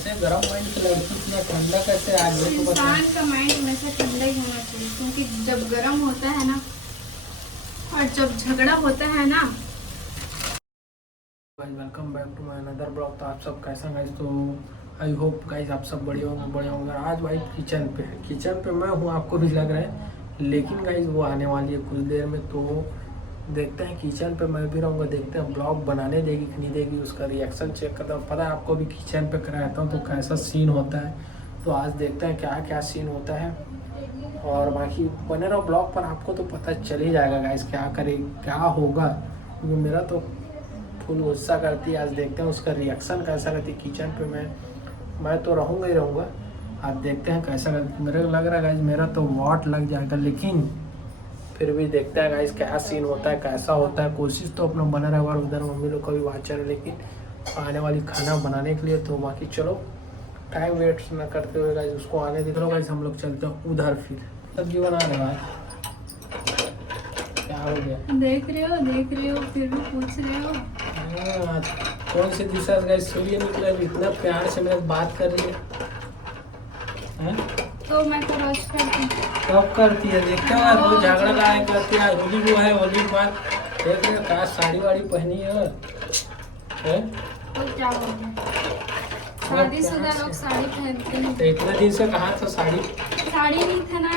ऐसे गर्म माइंड की लड़की इतना ठंडा कैसे आ गई? तो बता। इंसान का माइंड हमेशा ठंडा ही होना चाहिए, क्योंकि जब गर्म होता है ना और जब झगड़ा होता है ना। Guys welcome back to my another blog. तो आप सब कैसा गाइस? तो आई होप गाइस आप सब बढ़िया होंगे। आज भाई किचन पे मैं हूँ, आपको भी लग रहा है, लेकिन गाइस वो आने वाली है कुछ देर में। तो देखते हैं, किचन पे मैं भी रहूँगा, देखते हैं ब्लॉग बनाने देगी कि नहीं देगी, उसका रिएक्शन चेक करता हूँ। पता है आपको भी किचन पे रहता हूँ तो कैसा सीन होता है। तो आज देखते हैं क्या क्या सीन होता है, और बाकी बने रहो ब्लॉग पर, आपको तो पता चल ही जाएगा गाइस क्या करे क्या होगा। क्योंकि मेरा तो फुल गुस्सा करती है। आज देखते हैं उसका रिएक्शन कैसा रहती है किचन पे। मैं तो रहूँगा ही रहूँगा। आज देखते हैं कैसा करती। मेरे को लग रहा है गाइस मेरा तो वॉट लग जाएगा, लेकिन फिर भी देखते हैं गाइस क्या सीन होता है, कैसा होता है। कोशिश तो अपना बना रहेगा, उधर मम्मी लोग का भी बात चल रहा है, लेकिन आने वाली खाना बनाने के लिए। तो बाकी चलो टाइम वेस्ट ना करते हुए गाइस उसको आने दे। चलो गाइस हम लोग चलते हैं उधर। फिर सब्जी बना रहे हैं, क्या हो गया? देख रहे हो फिर भी पूछ रहे हो। आज कौन से दिशा से गाइस सूर्य निकला, इतना प्यार से मेरे बात कर रही है? तो मैं तो रोज करती हूँ। कब करती है? देखते हो रोज झगड़ा लड़ाई करती है। होली वो है, होली के बाद देख रहे हो क्या साड़ी वाड़ी पहनी है? तो क्या हो गया, शादीशुदा लोग साड़ी पहनते हैं। तो इतना दिन से कहाँ था साड़ी? साड़ी नहीं था ना।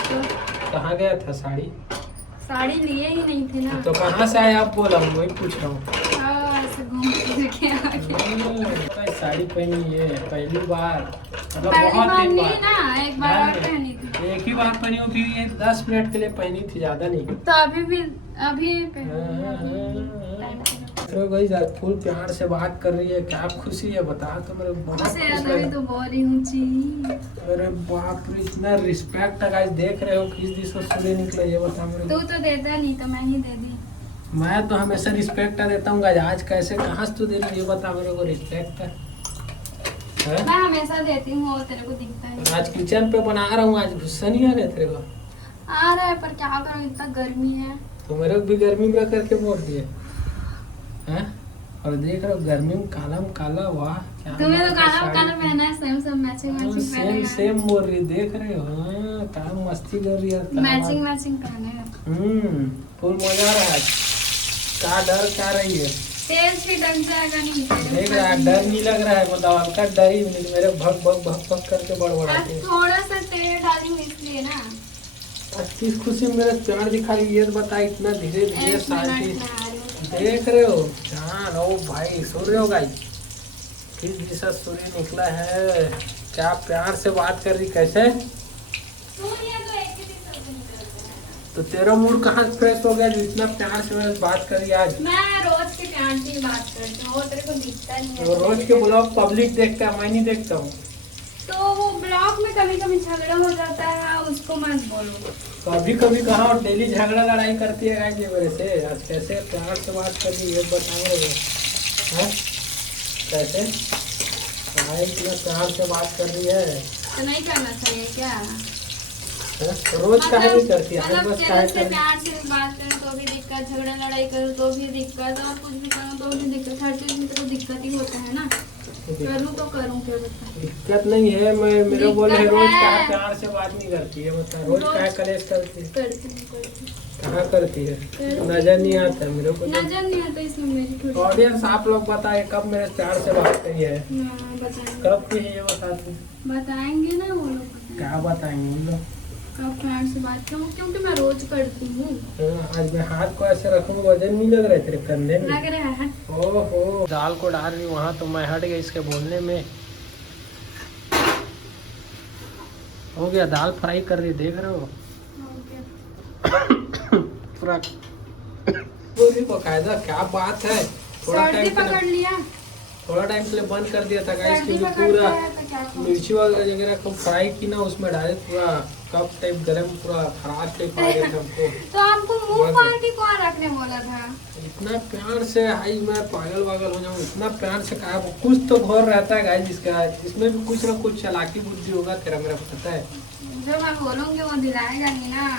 तो कहाँ गया था साड़ी? साड़ी लिए ही नहीं थे ना। तो कहाँ से आए आप? बोला वही पूछ रहा हूँ। ऐसे घूम फिर के आ गए। साड़ी पहनी है पहली बार, मतलब पहली बहुत बार दिन नहीं बाद। ना, एक बार और पहनी थी। एक ही बार पहनी हो, फिर ये 10 मिनट के लिए पहनी थी, ज्यादा नहीं। तो अभी तो भाई फुल प्यार से बात कर रही है, क्या खुशी है बता। तो मेरे बहुत खुश लगा। तो बोल रही हूँ ची। अरे बाप रे, इतना रिस्पेक्ट है गाइस। देख रहे हो किस दिस से सूर्य निकला, ये बता मेरे तू को। तो देता नहीं, तो मैं ही दे दी। मैं तो हमेशा रिस्पेक्ट देता हूँ गाइस। आज कैसे कहाँ से तू दे रही है, ये बता मेरे को। रिस्पेक्ट है? मैं हमेशा देती हूँ और तेरे को दिखता है। आज किचन पे बना रहा हूँ, आज गुस्सा नहीं आ रहा तेरे को? आ रहा है, पर क्या करूँ, इतना गर्मी है। तो मेरे को भी गर्मी में करके बोल दिए हैं। और देख रहे हो गर्मी में काला वाह क्या। तुम्हें तो काला पहना है, सेम मैचिंग सेम बोल रही, देख रहे हो? हाँ, क्या मस्ती कर रही है। मैचिंग पहने हैं। फुल मजा आ रहा है। क्या डर क्या रही है? तेज भी ढंग से आएगा नहीं। देख रहा है, डर नहीं लग रहा है, मतलब हल्का डर ही नहीं। मेरे भग करके बड़बड़ाती है। थोड़ा सा तेल डाली हूँ इसलिए ना। अच्छी खुशी में मेरा प्यार दिखा रही है, ये बता इतना धीरे धीरे एक शांति। मिनट में आ रही हूँ। देख रहे हो जान? ओ भाई सुन रहे हो गाइस, किस दिशा सूर्य निकला है, क्या प्यार से बात कर रही। कैसे तो तेरा मूड कहाँ फ्रेश हो गया जो इतना प्यार से मेरे से बात कर रही आज? मैं रोज के प्यार से ही बात करती हूँ, तेरे को दिखता नहीं है। वो रोज के ब्लॉग पब्लिक देखता है, मैं नहीं देखता हूँ। तो वो ब्लॉग में कभी कभी झगड़ा हो जाता है, उसको मत बोलो। कभी कभी कहा, और डेली झगड़ा लड़ाई करती है गाइस ये मेरे से। आज कैसे प्यार से बात कर रही है बताओ। कैसे इतना प्यार से बात कर रही है? तो नहीं करना चाहिए क्या? रोज का नहीं करती है, आज बस क्या कर। प्यार से बात करें तो भी दिक्कत, झगड़ा लड़ाई करो तो भी दिक्कत, और कुछ भी करो तो भी दिक्कत। हर चीज में तो दिक्कत ही होता है ना। करूँ तो करूँ क्या बता। दिक्कत नहीं है, मैं मेरे बोले रोज है। क्या प्यार से बात नहीं करती है बता। रोज क्या कलेश करती है? कहाँ करती है? नजर नहीं आता है मेरे को। नजर नहीं आता, इसमें मेरी थोड़ी। ऑडियंस आप लोग बताए कब मेरे प्यार से बात करी है, कब की है ये बताते। बताएंगे ना वो लोग। क्या बताएंगे उन लोग? कब प्यार से बात करूँ, क्योंकि मैं रोज करती हूँ। आज मैं हाथ को ऐसे रखूंगा, वजन नहीं लग रहा है तेरे कंधे में? लग रहा है। ओहो, दाल को डाल रही वहाँ, तो मैं हट गया इसके बोलने में। हो गया, दाल फ्राई कर रही, देख रहे हो? पूरा पूरी बकायदा। क्या बात है, सर्दी पकड़ लिया। थोड़ा टाइम के लिए बंद कर दिया था गाइस, क्योंकि पूरा मिर्ची वगैरह को फ्राई की ना, उसमें डाले पूरा कप टाइप गरम, पूरा खराब टाइप आ गया था हमको। तो हमको मुंह फाड़ के कौन रखने बोला था? इतना प्यार से हाई, मैं पागल वागल हो जाऊँ। इतना प्यार से कहा, कुछ तो घोर रहता है गाइस जिसका, इसमें भी कुछ ना कुछ चालाकी बुद्धि होगा तेरा, मेरा पता है। जो मैं बोलूंगी वो दिलाएगा नहीं ना।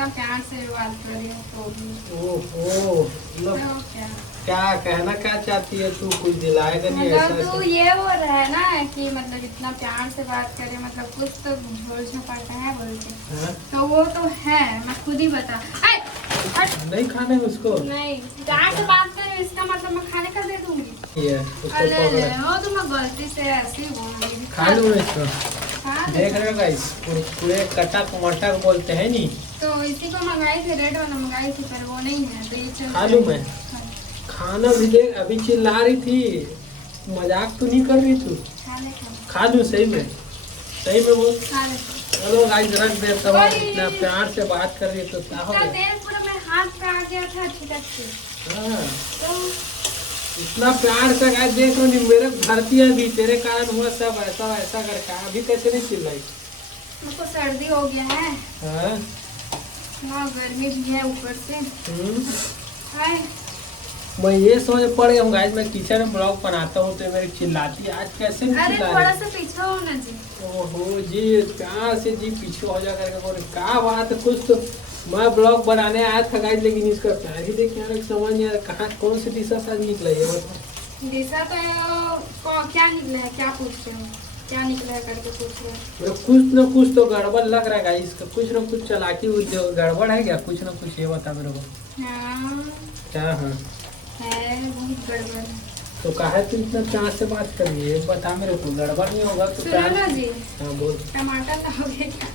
इतना प्यार से बात कर रही हूँ तो भी। ओहो मतलब तो क्या क्या कहना क्या चाहती है तू, कुछ दिलाएगा नहीं मतलब ऐसा तू ऐसा? ये बोल रहा है ना कि मतलब इतना प्यार से बात करे, मतलब कुछ तो सोचना पड़ता है बोल के। हाँ? तो वो तो है, मैं खुद ही बता। ऐ, हट। नहीं खाने उसको नहीं, प्यार से बात करे इसका मतलब मैं खाने का दे दूंगी। ये उसको अरे ले, पकड़ वो तो मैं गलती से ऐसे ही बोल रही थी। खा लूँ इसको। हाँ, देख रहे हो गाइस, पूरे कटक मटक बोलते हैं नी। तो इसी को मंगाई थी, रेड वाला मंगाई थी, पर वो नहीं है तो ये चल खा लूँ मैं? खाना भी देख, अभी चिल्ला रही थी, मजाक तो नहीं कर रही तू? खा ले खा लूँ सही में? सही में बोल। खा ले। चलो गाइस रख दे, तब इतना प्यार से बात कर रही है तो क्या हो इतना गया? देर पूरा मेरे हाथ पे आ गया था छिटक के। हाँ, तो इतना प्यार से गाइस देख रही हूँ, मेरे धरती अभी तेरे कारण हुआ सब ऐसा ऐसा करके, अभी कैसे नहीं चिल्लाई? मुझको सर्दी हो गया है हाँ? ना, गर्मी भी है ऊपर से। हाय, मैं ये समझ पड़ गया हूँ गाइस, मैं किचन में ब्लॉग बनाता हूँ तो मेरी चिल्लाती है, आज कैसे नहीं अरे चिल्ला थोड़ा रही? सा पीछे हो ना जी। ओहो जी, प्यार से जी पीछे हो जा करके बोले क्या बात है, कुछ तो मैं ब्लॉग बनाने आया था गाइस, लेकिन इसका प्यार ही देख यार समझ नहीं आ रहा कहाँ कौन सी दिशा से निकला ये बताओ। दिशा तो क्या निकला है, क्या पूछ रहे हो, क्या निकला है करके पूछ रहे हो। मेरे कुछ न कुछ तो गड़बड़ लग रहा है गाइस, इसका कुछ न कुछ चालाकी उद्योग गड़बड़ है क्या, कुछ न कुछ ये बता मेरे को। हाँ क्या? हाँ है, बहुत गड़बड़ है। तो काहे तू इतना प्यार से बात कर रही है, बता मेरे को, गड़बड़ नहीं होगा तो सुनो प्यार। ना जी, हाँ बोल। टमाटर लाओगे क्या?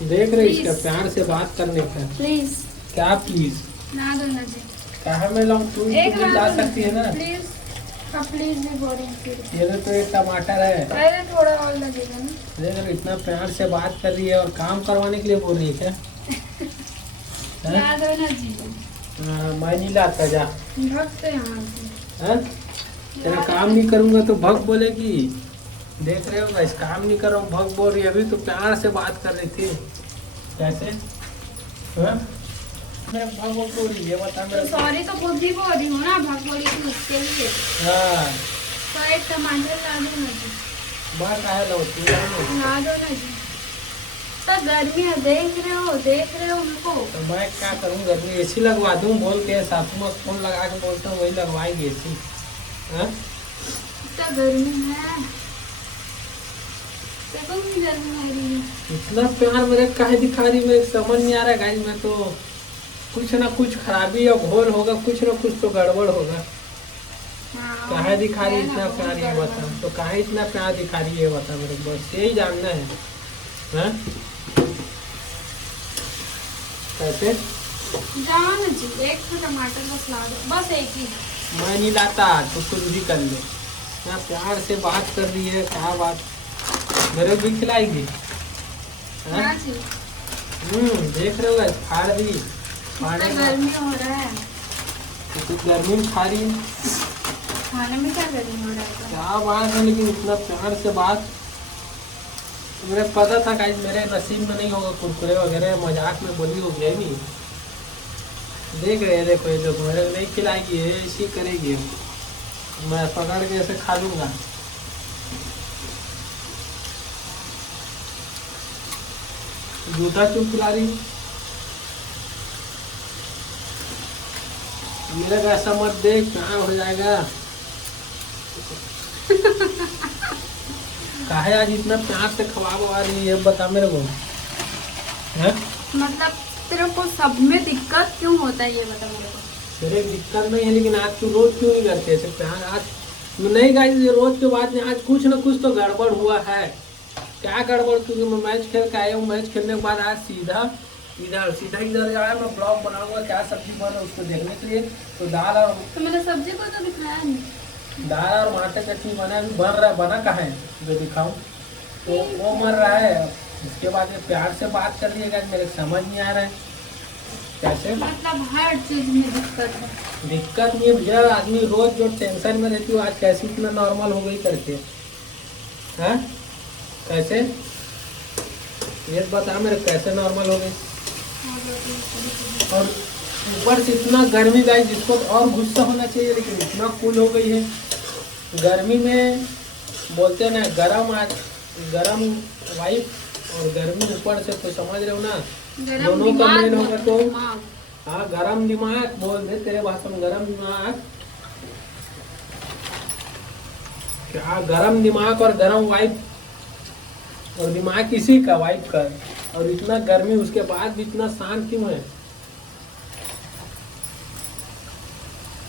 देख रहे इसका Please. प्यार से बात करने का। प्लीज क्या प्लीज? ना दो ना जी, कहा मैं लाऊं, तू एक भी ला सकती है ना। प्लीज। हाँ प्लीज भी बोल रही हूँ फिर। ये तो एक टमाटर है। अरे थोड़ा और लगेगा ना। देख रहे इतना प्यार से बात कर रही है और काम करवाने के लिए बोल रही है क्या? हैं? ना दो ना जी, मैं नहीं लाता जा। भक्त यहाँ से। हैं? तेरा काम नहीं करूंगा तो भग बोलेगी। देख रहे हो इस काम नहीं कर रहा हूँ भग बोल रही है, अभी तो प्यार से बात कर रही थी कैसे? हाँ? मैं भग बोल रही है, बता तो मेरे को। सॉरी तो खुद ही बोल रही हूँ ना, भग बोली थी उसके लिए। हाँ तो एक टमाटर ला दो ना जी। बात काहे लो तू लाओ। ला दो ना जी। तो गर्मी है, देख रहे हो हमको। तो मैं क्या करूँ, गर्मी एसी लगवा दूँ बोल के, साथ में फोन लगा के बोलता हूँ वही लगवाएंगे एसी। हाँ? तो गर्मी है, देखो भी गर्मी हो रही है। इतना प्यार मेरे काहे दिखा रही, मेरे समझ नहीं आ रहा है गाइस, मैं तो कुछ ना कुछ खराबी या घोल होगा, कुछ ना कुछ तो गड़बड़ होगा। हाँ, काहे दिखा रही है ना, इतना बहुत प्यार ये गड़बड़ बता, है। तो काहे इतना प्यार दिखा रही है ये बता मेरे को, बस यही जानना है। हाँ? कैसे? जाओ ना जी, एक तो टमाटर बस ला दो, बस एक ही। मैं नहीं लाता तो कुछ भी कर ले। क्या प्यार से बात कर रही है, क्या बात, मेरे को भी खिलाएगी? हाँ? हाँ जी, देख रहे हो फाड़ दी, इतना फाड़े ना। गर्मी हो रहा है, तो कुछ गर्मी में खा रही है, खाने में क्या गर्मी हो रहा है। क्या बात है, लेकिन इतना प्यार से बात, मुझे पता था गाइस मेरे नसीब में नहीं होगा कुरकुरे वगैरह, मजाक में बोली होगी है नहीं। देख रहे हैं, देखो ये देखो मेरे को नहीं खिलाएगी, ये ऐसी करेगी, मैं पकड़ के ऐसे खा लूंगा। जूता क्यों खिला रही? मेरे को ऐसा मत देख, क्या हो जाएगा। काहे आज इतना प्यार से खवा रही है, बता मेरे को। हैं? मतलब तेरे को सब में दिक्कत क्यों होता है ये बता मेरे को। मेरे दिक्कत नहीं है, लेकिन आज तू रोज क्यों नहीं करते ऐसे प्यार? आज नहीं गाइस, ये रोज के बाद नहीं, आज कुछ ना कुछ तो गड़बड़ हुआ है। क्या गड़बड़? क्योंकि मैं मैच खेल के आया हूँ, मैच खेलने के बाद आज सीधा इधर आया, मैं ब्लॉग बनाऊंगा क्या सब्जी बन रहा है उसको देखने के लिए। तो तो मैंने सब्जी को तो दिखाया नहीं। दाल और माटे का चीज बना, अभी बन रहा है, बना कहाँ है जो दिखाऊं? तो वो मर रहा है। इसके बाद ये प्यार से बात कर लिएगा, मेरे समझ नहीं आ रहा है कैसे। मतलब हर चीज में दिक्कत है। दिक्कत नहीं है भैया, आदमी रोज जो टेंशन में रहती हूँ आज कैसे इतना नॉर्मल हो गई करके। हैं? कैसे ये बता मेरे, कैसे नॉर्मल हो गई? और ऊपर से इतना गर्मी गाइस, जिसको और गुस्सा होना चाहिए लेकिन इतना कूल हो गई है। गर्मी में बोलते हैं ना, गरम आज गरम वाइफ और गर्मी ऊपर से, तो समझ रहे हो ना, गरम दोनों का दिमाग मेन होगा तो दिमाग। हाँ गरम दिमाग बोल दे तेरे भाषा में, गरम दिमाग क्या, गरम दिमाग और गरम वाइफ, और दिमाग किसी का वाइफ का, और इतना गर्मी उसके बाद भी इतना शांत क्यों है,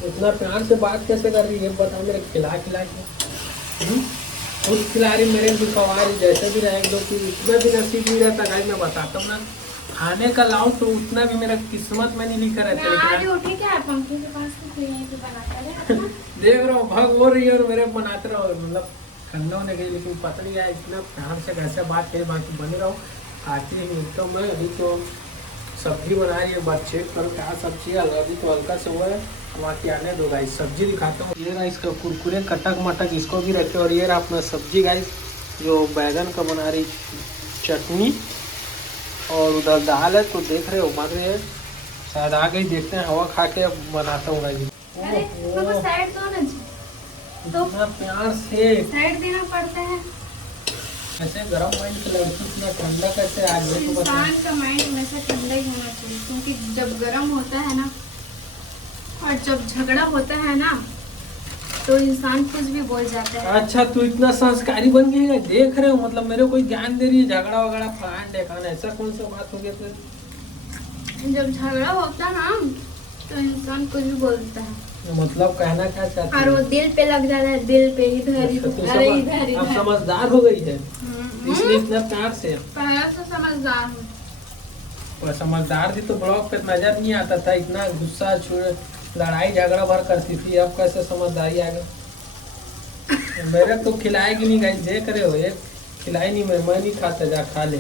इतना प्यार से बात कैसे कर रही है बता मेरे, खिला खिला के खुद खिला रही, मेरे भी खवा रही, जैसे भी रहेंगे लोग कि उतना भी नसीब नहीं रहता गाइस, मैं बताता हूँ ना, खाने का लाऊं तो उतना भी मेरा किस्मत में नहीं लिखा रहता, मैं आज लेकिन उठी क्या पंखे के पास से फिर यहीं पे बनाता रहे। देख रहा हूँ भग हो रही है और मेरे बनाते रहो, मतलब ठंडा होने गई, लेकिन पता नहीं है इतना प्यार से कैसे बात करे, बाकी बने रहो आती ही तो मैं अभी तो सब्जी बना रही है, बात चेक करो क्या सब्जी है, अभी तो हल्का से हुआ है, बाकी आने दो गाइस, सब्जी दिखाता हूँ। ये रहा इसका कुरकुरे कटक मटक, इसको भी रखे, और ये रहा अपना सब्जी गाइस जो बैगन का बना रही चटनी, और उधर दाल है, तो देख रहे हो बन रही है, शायद आ गई, देखते हैं हवा खा के अब बनाता हूँ गाइस। अरे तो साइड दो ना जी, तो इतना प्यार से साइड देना पड़ता है। ऐसे गरम माइंड की लड़की इतना ठंडा कैसे आ गई तो बता। इंसान का माइंड हमेशा ठंडा ही होना चाहिए, क्योंकि जब गर्म होता है ना और जब झगड़ा होता है ना तो इंसान कुछ भी बोल जाता है। अच्छा तू इतना संस्कारी बन गई है, देख रहे हो, मतलब मेरे को ज्ञान दे रही है, झगड़ा वगड़ा फलान ढेकान, ऐसा कौन सा बात हो गया फिर। जब झगड़ा होता है ना तो इंसान कुछ भी बोलता है, मतलब कहना क्या चाहती और वो है? दिल पे लग जाता है, दिल पे इधर अच्छा, तू अरे इधर अब इधर। समझदार हो गई है इसलिए इतना प्यार से। पहले से समझदार हूँ। और समझदार थी तो ब्लॉग पे नजर नहीं आता था, इतना गुस्सा लड़ाई झगड़ा भर करती थी, अब कैसे समझदारी आ गई। मेरे तो खिलाएगी नहीं गाइस, देख रहे हो, एक खिलाई नहीं, मैं नहीं खाता, जा खा ले,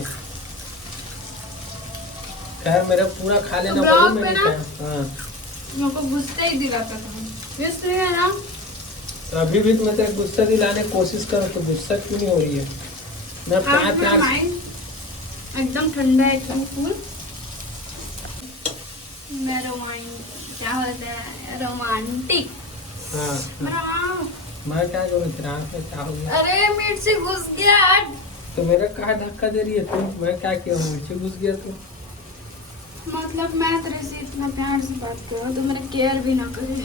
खैर मेरा पूरा खा लेना ब्लॉग बोली, पे मैं ना नहीं खाया। हाँ मेरे को गुस्सा ही दिलाता था, इसलिए ना तो अभी भी मैं तेरे गुस्सा दिलाने की कोशिश करूँ तो गुस्सा क्यों नहीं हो रही है। मैं प्यार आपका प्यार माइंड एकदम ठंडा है, एकदम कूल। मैं क्या होता है रोमांटिक। हाँ मैं क्या करूँ, तेरा आँख में क्या हो गया? अरे मिर्ची घुस गया। तो मेरा कहा धक्का दे रही है तू, मैं क्या किया, मुझे घुस गया तू। मतलब मैं तेरे से इतना प्यार से बात करूँ तो मेरा केयर भी ना करे,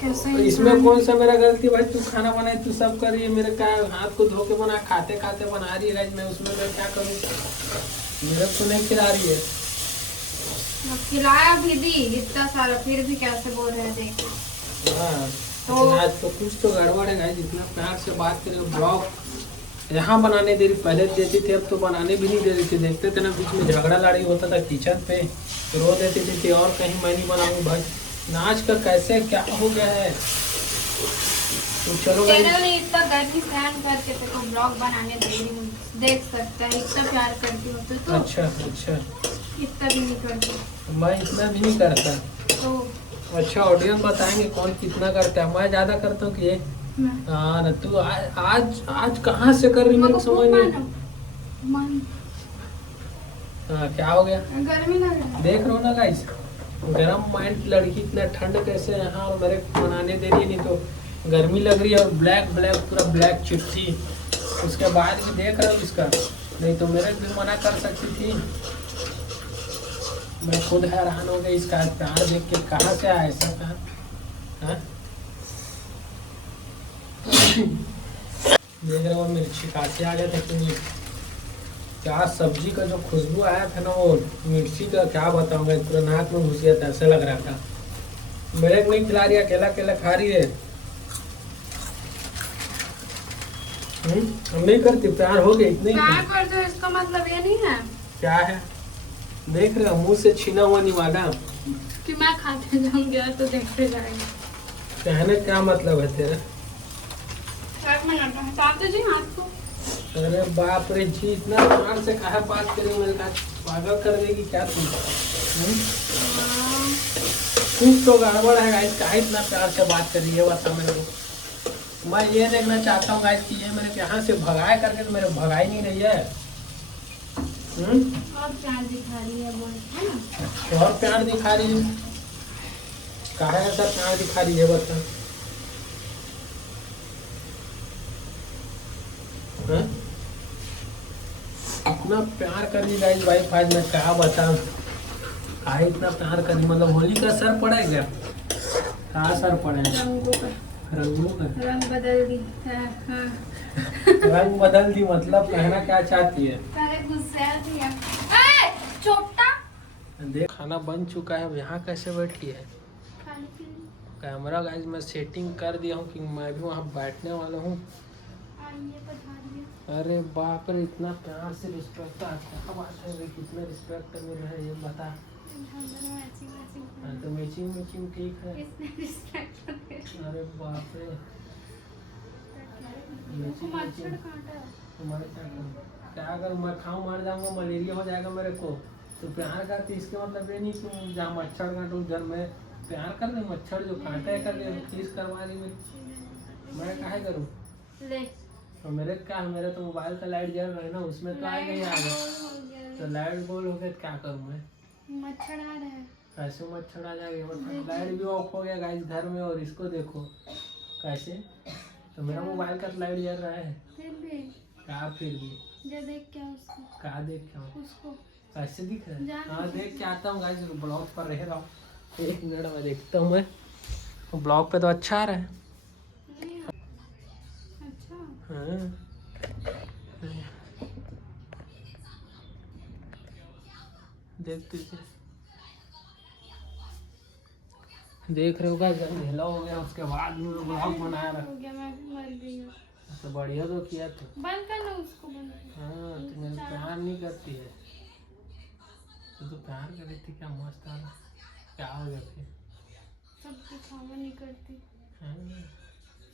कैसे तो इसमें कौन सा मेरा गलती भाई, तू खाना बनाई तू सब कर रही है, मेरे क्या हाथ को धो के बना, खाते खाते बना रही है गाइस, मैं उसमें मैं क्या करूँ, मेरे को नहीं खिला रही है। खिलाया भी दी इतना सारा, फिर भी कैसे बोल रहे हैं देखो। हाँ तो लेकिन आज तो कुछ तो गड़बड़ है गाइस, इतना प्यार से बात करे, ब्लॉग यहाँ बनाने दे रही, पहले देती थी अब तो बनाने भी नहीं दे रही थी, देखते थे ना बीच में झगड़ा लड़ाई होता था किचन पे, रो देती थी और कहीं मैं नहीं बनाऊँ भाई, नाच का कैसे क्या हो गया है। तो चलो भाई, तेरे लिए इतना गर्मी सहन करके तेरे को ब्लॉग बनाने दे रही हूँ, देख सकता है इतना प्यार करती हो तो अच्छा अच्छा इतना भी नहीं करती मैं इतना भी नहीं करता। तो अच्छा ऑडियंस बताएंगे कौन कितना करता है, मैं ज्यादा करता हूँ कि ये। हाँ ना तू आज आज कहाँ से कर रही, मेरे को समझ नहीं। हाँ क्या हो गया, गर्मी लग रहा है। देख रहे हो ना गाइस, गरम माइंड लड़की इतना ठंड कैसे है यहाँ, और मेरे को बनाने दे रही है, नहीं तो गर्मी लग रही है, और ब्लैक ब्लैक पूरा ब्लैक चिट्ठी, उसके बाद भी देख रहे हो इसका, नहीं तो मेरे भी मना कर सकती थी। मैं खुद हैरान हो गई इसका प्यार देख के, कहाँ से आया ऐसा कहा। हाँ? देख रहे हो मिर्ची काटे आ गए थे क्यों, क्या सब्जी का जो खुशबू आया था ना, वो मिर्ची का क्या बताऊंगा, पूरा नाक में घुस गया था, ऐसा लग रहा था। मेरे को नहीं खिला रही, अकेला अकेला खा रही है। हम नहीं करती, प्यार हो गया इतने प्यार कर दो इसका मतलब ये नहीं है क्या है, देख रहे हो मुंह से छीना हुआ निवाला, कि मैं खाते जाऊंगी तो देखते जाएंगे। कहने क्या मतलब है तेरा। 1 मिनट हटाते जी हाथ को। अरे बाप रे जी, इतना प्यार से कहा बात करे, मेरे साथ पागल कर देगी क्या तुम। कुछ तो गड़बड़ है गाइस, क्या इतना प्यार से बात कर रही है बता मेरे को। मैं ये देखना चाहता हूँ गाइस कि ये मेरे को यहाँ से भगाए करके, तो मेरे भगाई नहीं रही है। और प्यार दिखा रही है बोल है ना, और प्यार दिखा रही है, कहा ऐसा प्यार दिखा रही है बता। इतना प्यार करी गाइस वाइफ, आज मैं क्या बताऊं, काहे इतना प्यार करी, मतलब होली का असर पड़ा है क्या? क्या असर पड़ा है? रंगों का रंग बदल दी है, हाँ। रंग बदल दी, मतलब कहना क्या चाहती है? पहले गुस्सा थी छोटा। देख खाना बन चुका है, अब यहाँ कैसे बैठी है? खाने के लिए कैमरा गाइस मैं सेटिंग कर दिया हूँ कि मैं भी वहाँ बैठने वाला हूँ। आइए पधारिए। अरे बाप रे, इतना प्यार से रिस्पेक्ट, आज क्या बात है रे, कितना रिस्पेक्ट मिल रहा है ये बता। हाँ, तो मैचिंग केक है। अरे बाप रे, मच्छर काटा। तुम्हारे क्या करूँ, क्या करूँ, मैं खाऊं मर जाऊंगा, मलेरिया हो जाएगा मेरे को। तो प्यार करती, इसके मतलब ये नहीं कि जहाँ मच्छर काटूँ उधर मैं प्यार कर दे, मच्छर जो काटा है कर दे, फीस करवा दी मैं काहे करूँ? ले तो मेरे क्या है, मेरे तो मोबाइल का लाइट जल रहा है ना, उसमें तो आ गई आ गया, तो लाइट गोल हो गया, क्या करूँ मैं? मच्छर आ रहा है। कैसे मच्छर आ जाएगा, मतलब लाइट भी ऑफ हो गया गाइस घर में, और इसको देखो कैसे, तो मेरा मोबाइल का लाइट जल रहा है। फिर भी क्या फिर भी? जा देख क्या उसको। क्या देख क्या उसको कैसे दिख रहा है? जाने हाँ दे। देख के आता हूँ गाइस, ब्लॉग पर रह रहा हूँ, एक मिनट में देखता हूँ मैं, ब्लॉग पे तो अच्छा आ रहा है। नहीं, अच्छा हाँ देख तुझे देख रहे हो गाइस, अंधेला हो गया, उसके बाद में ब्लॉग बनाया रहा। हो गया, मैं भी मर गई हूँ। तो बढ़िया तो किया तो। बंद कर ना उसको, बंद कर। हाँ तो मेरे प्यार नहीं करती है, तो प्यार कर रही थी, क्या मस्त वाला, क्या हो गया फिर? सब दिखावा नहीं करती, हाँ,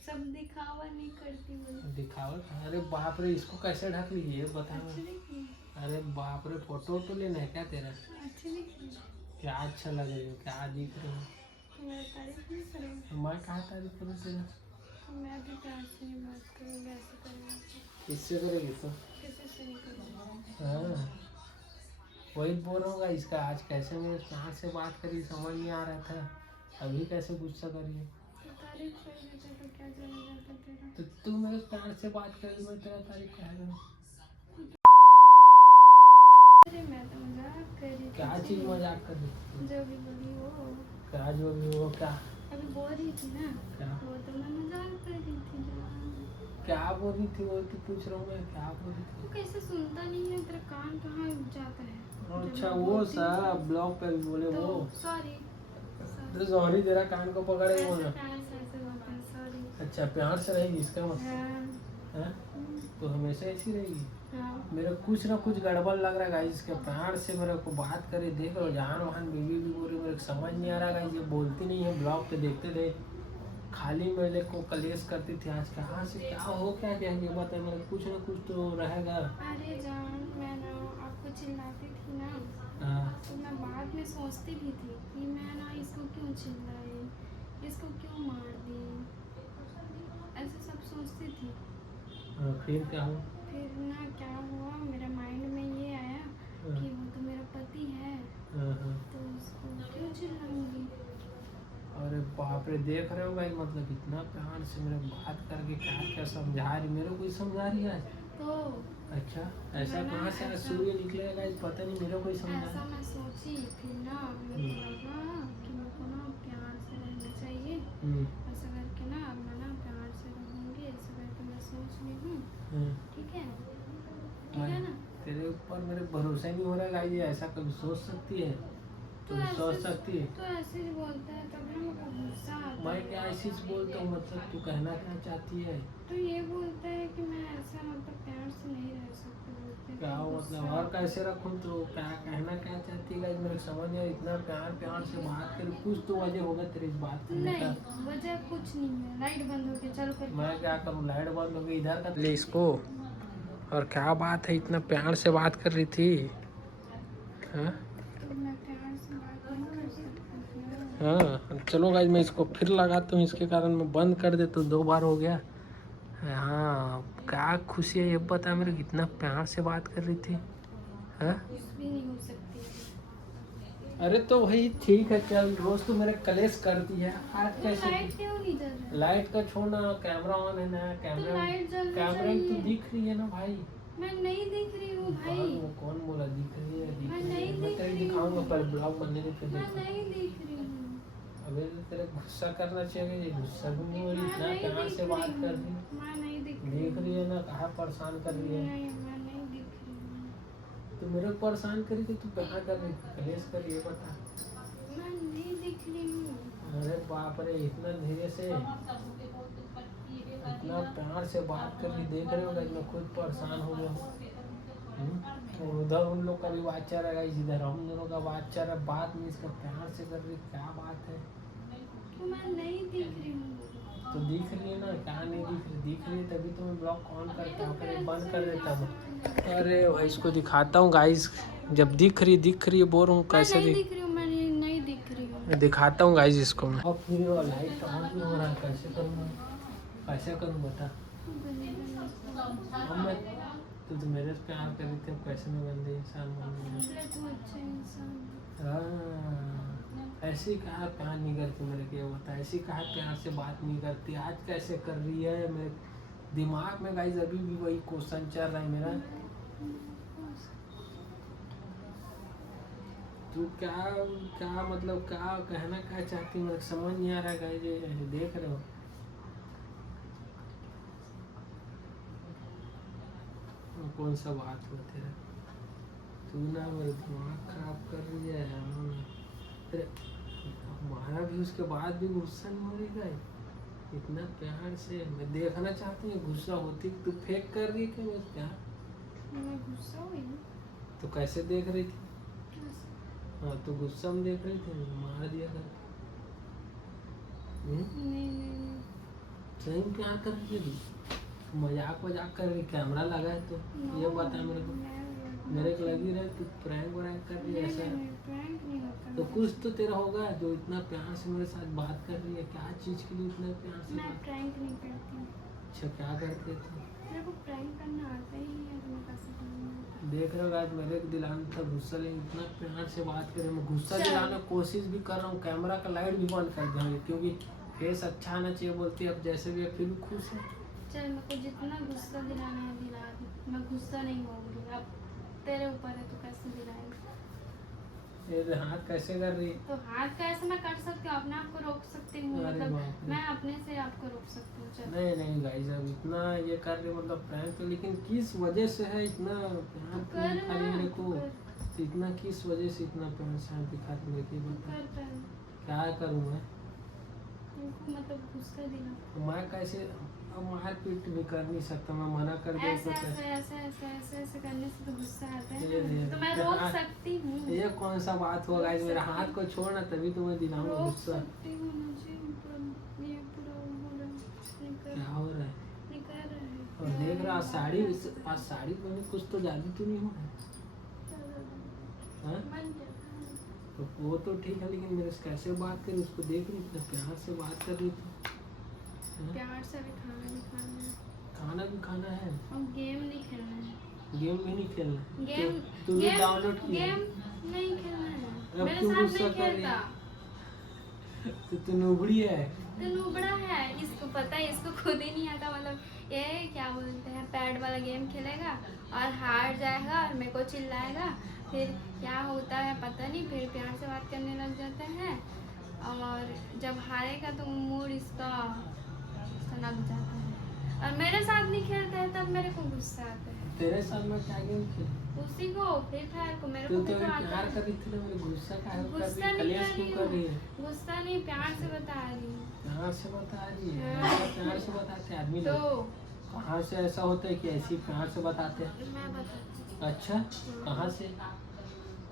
सब दिखावा नहीं करती बोली। दिखावट, अरे बाप रे, इसको कैसे ढक लीजिए ये बता। अच्छी दिख रही है, अरे बाप रे, फोटो तो लेना है क्या तेरा? अच्छी दिख रही है। क्या अच्छा लग रही हो, क्या दिख रही हो? तो मेरा तारीफ नहीं करेंगे? मैं कहाँ तारीफ करूँ तेरा? तो मैं भी प्यार से नहीं बात करूँगी, ऐसे करेंगे किससे करेगी तो? किसी से नहीं करूँगी। हाँ वही बोल रहा हूँ, इसका आज कैसे मेरे प्यार से बात करी, समझ नहीं आ रहा था, अभी कैसे गुस्सा करिए? तो तारीफ कर देते तो क्या चला जाता तेरा? तो तू मेरे प्यार से बात करी, मैं तेरा तारीफ क्या करूँ? अरे मैं तो मजाक कर रही थी। क्या चीज़ मजाक कर रही? जो भी बोली वो क्या जो भी वो क्या अभी बोल रही थी ना, क्या वो तो मैं मजाक कर रही थी जान। क्या बोल रही थी, वो तो पूछ रहा हूँ मैं, क्या बोल रही तू कैसे सुनता नहीं है, तेरा कान कहाँ जाता है? थी? अच्छा वो सब ब्लॉग पे भी बोले वो, तो सॉरी तो सॉरी तेरा कान को पकड़े वो ऐसे ना। प्यार से ऐसे बोलते हैं, सॉरी। अच्छा प्यार से रहेगी इसका मतलब हाँ, है? तो हमेशा ऐसी रहेगी? हाँ। मेरे कुछ ना कुछ गड़बड़ लग रहा है गाइस, इसके प्यार से मेरे को बात करे, देख लो जान वहान बीवी भी बोल रही, मेरे को समझ नहीं आ रहा गाइस, ये बोलती नहीं है, ब्लॉग पे देखते थे खाली मेरे को कलेश करती थी, आज कहाँ से क्या हो क्या क्या ये बता, मेरे कुछ ना कुछ तो रहेगा। अरे जान, मैं ना आपको चिल्लाती थी ना, हाँ तो मैं बाद में सोचती भी थी कि मैं ना इसको क्यों चिल्लाई, इसको क्यों मार दी, ऐसे सब सोचती थी। फिर क्या हो? फिर ना क्या हुआ, मेरे माइंड में ये आया कि वो तो मेरा पति है, तो उसको क्यों चिल्लाऊंगी। अरे बाप रे, देख रहे हो भाई, मतलब इतना प्यार से मेरे बात करके क्या क्या समझा रही, मेरे को ही समझा रही है। तो अच्छा ऐसा कहाँ से आज सूर्य निकलेगा गाइस, पता नहीं, मेरे को ही समझा ऐसा मैं सोची, फिर ना मेरे को लगा कि मेरे को ना प्यार से रहना चाहिए, ऐसा करके ना अब मैं ना प्यार से रहूँगी, ऐसा करके मैं सोच रही हूँ। ठीक है, ठीक है ना? तेरे ऊपर मेरे भरोसा ही नहीं हो रहा है गाइस, ये ऐसा कभी सोच सकती है? तो तुम सोच सकती है? तो ऐसे ही बोलता है, तब ना मेरे को गुस्सा आता मैं है। क्या ऐसी बोलता हूँ, मतलब तू कहना क्या चाहती है? तो ये बोलता है कि मैं ऐसा मतलब प्यार से नहीं रह सकती, बोलते हैं क्या कि मतलब गुस्सा- और कैसे रखूँ, तो क्या कहना क्या चाहती है गाइस, मेरे को समझ नहीं आ रहा, इतना प्यार से बात करी, कुछ तो वजह होगा तेरी इस बात करने का। नहीं, वजह कुछ नहीं है, लाइट बंद हो गया, चल कर। मैं क्या करूँ, लाइट बंद हो गई इधर का ले इसको, और क्या बात है, इतना प्यार से बात कर रही थी? हाँ तो मैं प्यार से बात नहीं कर सकती। हाँ चलो गाइस, मैं इसको फिर लगाता हूँ, इसके कारण मैं बंद कर दे, तो 2 बार हो गया। हाँ क्या खुशी है ये बता, मेरे कितना प्यार से बात कर रही थी। हाँ कुछ भी नहीं हो सकती। अरे तो भाई ठीक है, चल रोज तो मेरे कलेश करती है, आज तो कैसे? लाइट क्यों नहीं जल रहा? लाइट का छोड़ना, कैमरा ऑन है ना, तो लाइट जलनी कैमरे की तो चाहिए। दिख रही है ना भाई, मैं नहीं दिख रही हूँ भाई, वो कौन बोला दिख रही है? दिख मैं रही है। नहीं मैं दिख तेरे रही दिखाऊंगा हूँ। पर ब्लॉग बनने दे फिर मैं देखो। नहीं दिख रही हूँ, अबे तो तेरे गुस्सा करना चाहिए, ये गुस्सा भी नहीं हो रही, मैं इतना नहीं प्यार दिख से बात रही कर हूँ, रही, मैं नहीं दिख देख रही है ना, कहाँ परेशान कर रही है। नहीं, मैं नहीं दिख रही हूँ, तो मेरे को परेशान करी थी, तू कहाँ कर रही थी? कलेश कर रही है बता। मैं नहीं दिख रही हूँ। अरे बाप रे, इतना धीरे से इतना प्यार से बात कर रही, देख रहे हो गाइस, मैं खुद परेशान हो गया। तो उधर उन लोग का भी बात चल रहा है, इधर हम दोनों का बात चल रहा है, बात नहीं इसका प्यार से कर रही, क्या बात है? तो मैं नहीं दिख रही हूँ, तो दिख रही है ना, क्या नहीं दिख रही? दिख रही है तभी तो मैं ब्लॉक ऑन करके अपने बंद कर देता हूँ। अरे भाई इसको दिखाता हूँ गाइस, जब दिख रही है बोल रहा हूँ मैं कैसे नहीं दिख रही हूँ, मैं नहीं दिख रही हूँ। दिखाता हूँ गाइस इसको मैं। अब फिर वो लाइट ऑन नहीं हो रहा है, कैसे करूँगा? कैसे करूँ बता? अब मैं तो मेरे से प्यार कर रही थी, अब कैसे मैं गंदे इंसान बन गया? तू अच्छा इंसान है। हाँ, ऐसी कहा प्यार नहीं करती मेरे को, ये बता, ऐसी कहा प्यार से बात नहीं करती, आज कैसे कर रही है? मेरे दिमाग में गाइस अभी भी वही क्वेश्चन चल रहा है मेरा। तू क्या क्या मतलब क्या कहना क्या चाहती है, मेरे को समझ नहीं आ रहा गाइस, ये देख रहे हो? कौन सा बात हो तेरा? तू ना मेरा दिमाग खराब कर रही है। तेरे हमारा भी उसके बाद भी गुस्सा नहीं हो रही गाइस, इतना प्यार से मैं देखना चाहती हूँ, गुस्सा होती तू फेक कर रही है क्या बस प्यार? मैं गुस्सा हुई हूँ? तो कैसे देख रही थी? कैसे? हाँ तो गुस्सा में देख रही थी, मार दिया कर। नहीं, सही में प्यार कर रही है? मजाक कर रही, कैमरा लगा है तो ये बता मेरे को, मेरे को लगी रहे तू प्रैंक वैंक कर रही है ऐसा? प्रैंक नहीं होता। तो कुछ तो तेरा होगा जो इतना प्यार से मेरे साथ बात कर रही है, क्या चीज के लिए इतना प्यार से मैं बात? प्रैंक नहीं करती, अच्छा क्या करते थे? मेरे को प्रैंक करना आता ही नहीं है, तो मैं कैसे करूँगी? देख रहे हो आज मेरे को दिलाने था गुस्सा, लेकिन इतना प्यार से बात करे, मैं गुस्सा चल। दिलाने की कोशिश भी कर रहा हूँ, कैमरा का लाइट भी बंद कर देंगे क्योंकि फेस अच्छा आना चाहिए बोलती है, अब जैसे भी है फिर भी खुश है। चल मेरे को जितना गुस्सा दिलाना है दिला दे, मैं गुस्सा नहीं होऊंगी। अब तेरे ऊपर है, तो कैसे दिलाएगा? ये हाथ कैसे कर रही? तो हाथ कैसे मैं कर सकती हूँ, अपने आप को रोक सकती हूँ, अरे मतलब बाप रे। मैं अपने से आपको रोक सकती हूँ। चल नहीं नहीं गाइस, अब इतना ये कर रही मतलब प्रैंक तो, लेकिन किस वजह से है इतना प्यार क्यों कर दिखा रही ना, मेरे तू को? कर, इतना किस वजह से इतना प्यार से दिखा रही मेरे को, ये तू बता। कर पहले। क्या करूँ मैं? तुमको मतलब गुस्सा दिला, मैं कैसे, अब मार पीट भी कर नहीं सकता, मैं मना कर दिया ऐसे तो ऐसे कैसे? ऐसे ऐसे ऐसे ऐसे करने से तो गुस्सा आता ये है ना, तो मैं रोक सकती हूँ, ये कौन सा बात हुआ गाइस? मेरा हाथ को छोड़ना तभी तो मैं दिलाऊंगा रोक गुस्सा। सकती हूँ मुझे, पर ये पूरा हो रहा है, क्या हो रहा है? निकल रहा है। और देख रहा आज साड़ी पहने, कुछ तो जादू तो नहीं हुआ है? हाँ? मन करता है। तो वो तो ठीक है, लेकिन मेरे से कैसे बात करी, उसको देख रही इतना प्यार से बात कर रही थी। हाँ? प्यार से भी खाना भी खाना है, खाना भी खाना है, और गेम नहीं खेलना है। गेम भी नहीं खेलना है। गेम तू भी गेम डाउनलोड किया? गेम नहीं खेलना है, अब मेरे क्यों साथ गुस्सा नहीं कर रही खेलता। तो तू नुबड़ी है। तो नुबड़ा है, इसको पता है, इसको खुद ही नहीं आता, मतलब ये क्या बोलते हैं, पैड वाला गेम खेलेगा और हार जाएगा और मेरे को चिल्लाएगा, फिर क्या होता है पता नहीं, फिर प्यार से बात करने लग जाता है, और जब हारेगा तो मूड इसका लग जाता है, और मेरे साथ नहीं खेलता है तब मेरे को गुस्सा आता है। तेरे साथ मैं क्या गेम खेल? उसी को फ्री फायर को मेरे तू को तो भी तो आता प्यार है। कर रही थी ना, मेरे गुस्सा का है कर गुस्सा रही, नहीं कलेश कर क्यों रही कर रही है? हूँ, गुस्सा नहीं, प्यार से बता रही हूँ। प्यार से बता रही है? हाँ। प्यार से बताते आदमी तो लोग? कहाँ से ऐसा होता है कि ऐसी प्यार से बताते हैं? मैं बताती हूँ। अच्छा, कहाँ से?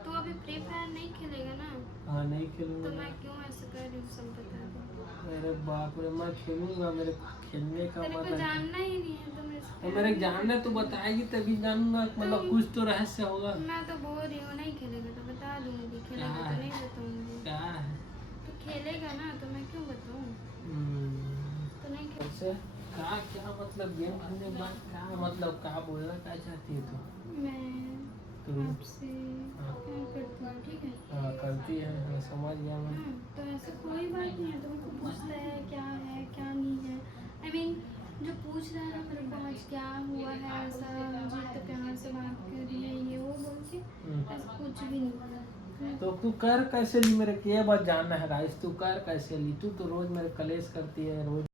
तू अभी फ्री फायर नहीं खेलेगा ना, हाँ नहीं तो खेलूंगा। मैं क्यों ऐसे कर रही हूँ सब बता दे। अरे बाप रे, मैं खेलूंगा, मेरे को खेलने का तेरे मन को है। जानना ही नहीं है तो मेरे से तो मेरे जानना तो बताएगी तभी जानूंगा, मतलब कुछ तो रहस्य होगा। मैं तो बोल रही हूँ नहीं खेलेगा तो बता दूंगी, खेलेगा क्या तो है? नहीं बताऊंगी। क्या है? तो खेलेगा ना तो मैं क्यों बताऊँ, तो नहीं खेल। ऐसे क्या क्या मतलब गेम खेलने के बाद क्या मतलब क्या बोलना क्या चाहती है तू? मैं तुम आपसे प्यार करती हूँ, ठीक है। हाँ करती है, हाँ, समझ गया मैं। हाँ, तो ऐसा कोई बात नहीं है, तुमको पूछता है क्या नहीं है, I mean, जो पूछ रहा है ना मेरे को आज क्या हुआ है ऐसा, मुझे तो प्यार से बात कर रही है ये वो बोल के ऐसा कुछ भी नहीं बोला। तो तू कर कैसे ली मेरे को ये बात जानना है गाइस, तू कर कैसे ली? तू तो रोज मेरे कलेश करती है रोज।